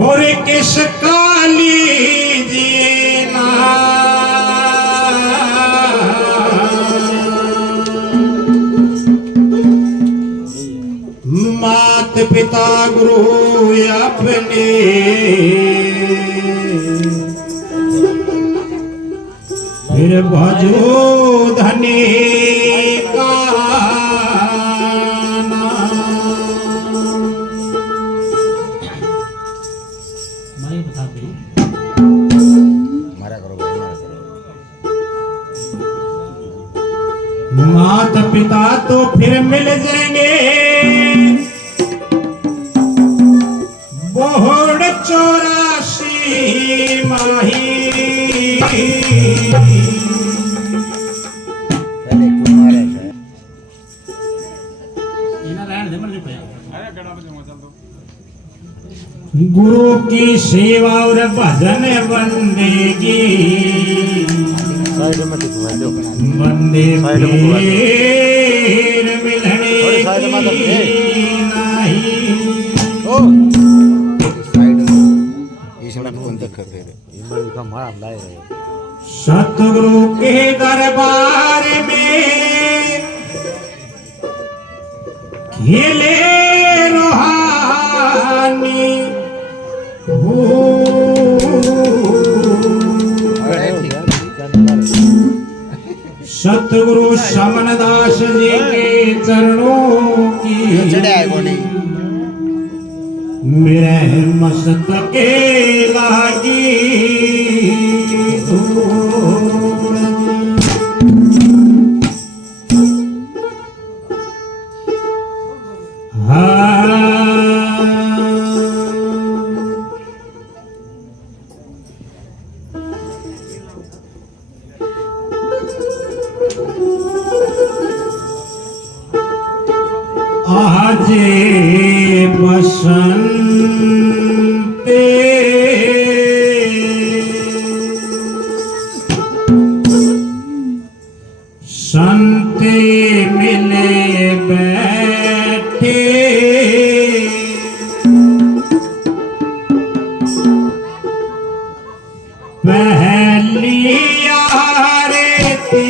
और किस काली जीना मात पिता गुरु अपने फिर भजो धनी का माता पिता तो फिर मिल जाएंगे बोहड़ 84 माही गुरु की सेवा और भजन बंदेगी बंदे फिर मिलने सतगुरु के दरबार में खेले रोहानी सतगुरु समनदास जी के चरणों की मेरे मस्तके लागी आजे बसंते संते मिले बैठे पहली आरती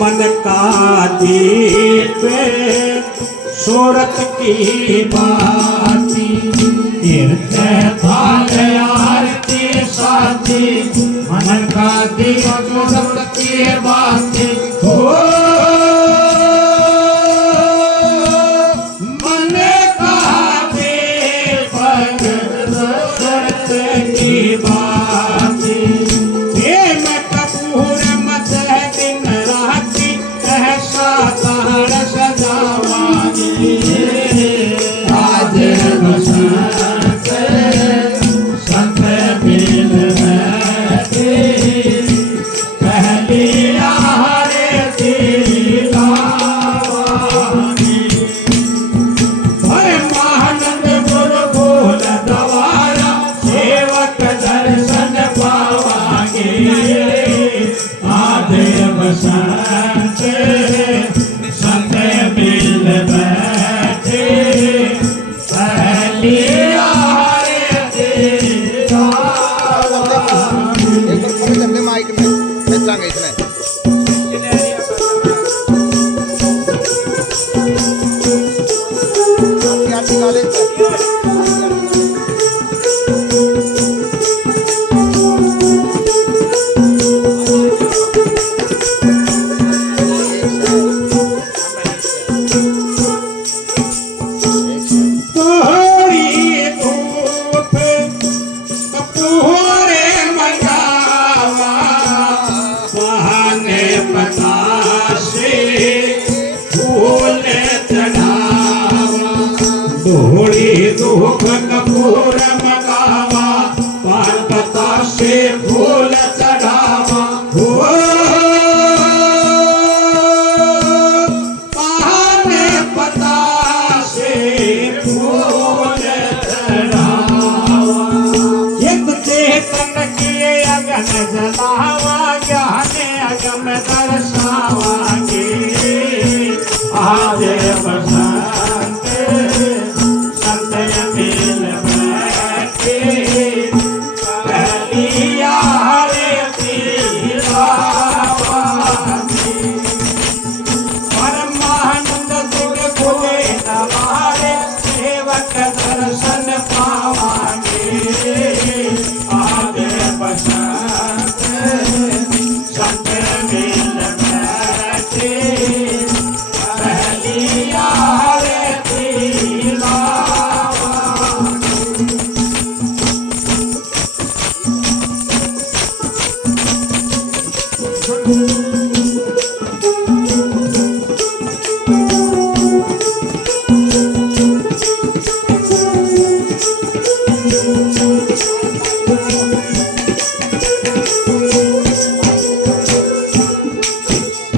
मन का दीप सूरत की बाती तीर्थ थाल आरती साथी मन का दीप सूरत की बाती हो मन का दीप सूरत की बाती संत दर्शन पावांगे आधे बसंत संत मिल बैठे पहली आरती एक बार खड़े करने माइक में बेचांगे इसमें आरती निकाले तोहरी धूप कपूरे मंगावा बहाने बताशे फूल चढ़ावा तोहरी धूप कपूर मंगावा पान बताशे फूल चढ़ावा बहाने बताशे फूल चढ़ावा एक चेतन किए अगन जलावा ज्ञाने अगम दर्शावांगे आजे बसंत संत मिल बैठे पहली आरती गावांगे परमानंद सिंह खुले नवारे सेवक दर्शन पावांगे आगे बसंत संत मिल बैठे पहली आरती गावांगे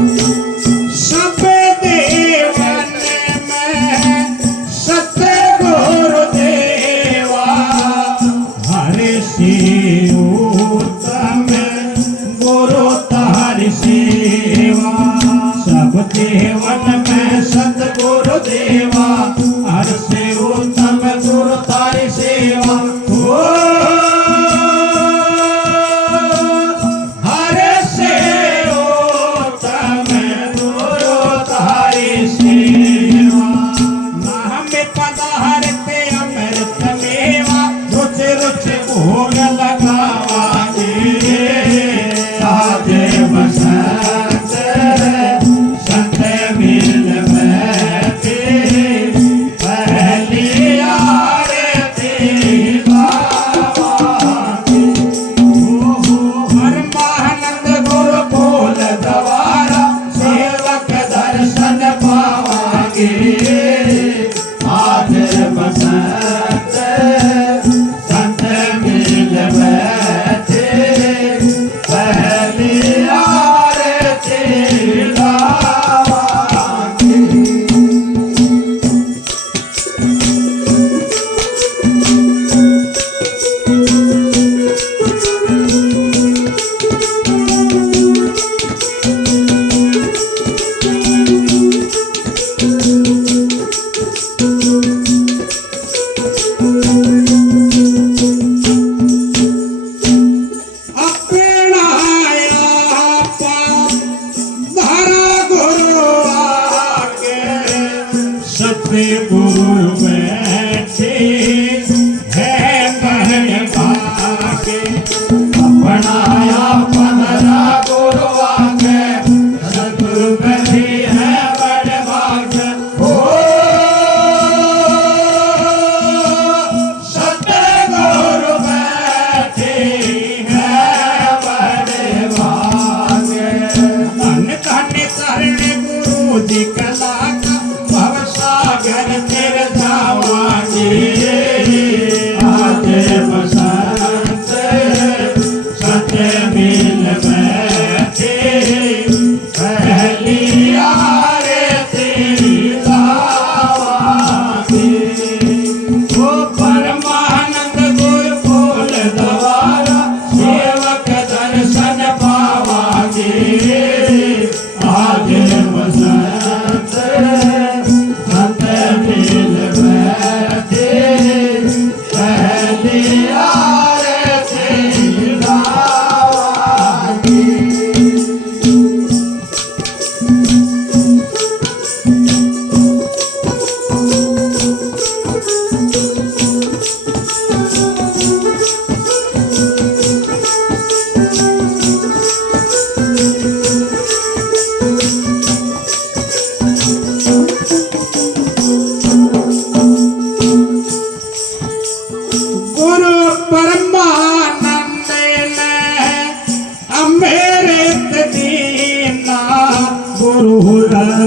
सब देवन में सतगुरु देवा हरि उत्तम गुरु तारि सेवा सब देवन में सतगुरु देवा हरि उत्तम गुरु तारि सेवा हरे से उत्तम गुरु तारि सेवा नाम पदार्थ अमृत मेवा रुच रुच भोग लगावांगे आजे बसंत संत मिल बैठे पहली आरती गावांगे परमानंद गुरु बोल द्वारा सेवक दर्शन पावांगे आज बसंत संत मिल बैठे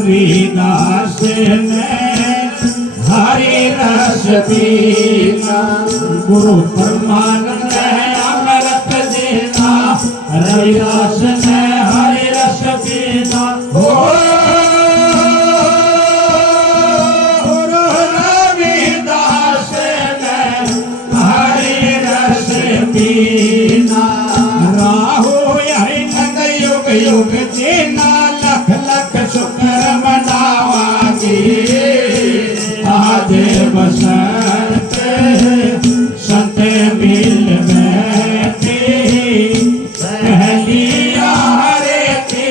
रविदास ने हरि रस पीना गुरु परमानंद अमृत देना रविदास ने हरि रस पीना हो गुरु रविदास ने हरि रस पीना राहु हरि नंद युग युग जीना लख लख शुक्र मनावांगे आज बसंत संत मिल बैठे पहली आरती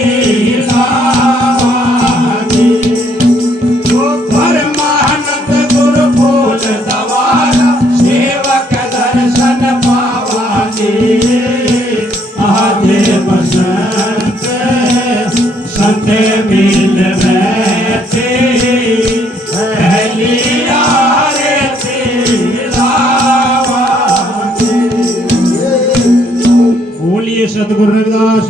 लावांगे परमानंद गुरु फूल दवारा सेवक दर्शन पावांगे आज बसंत संत मिल बैठे पहली आरती लावांगे। बोलिए सतगुरु रविदास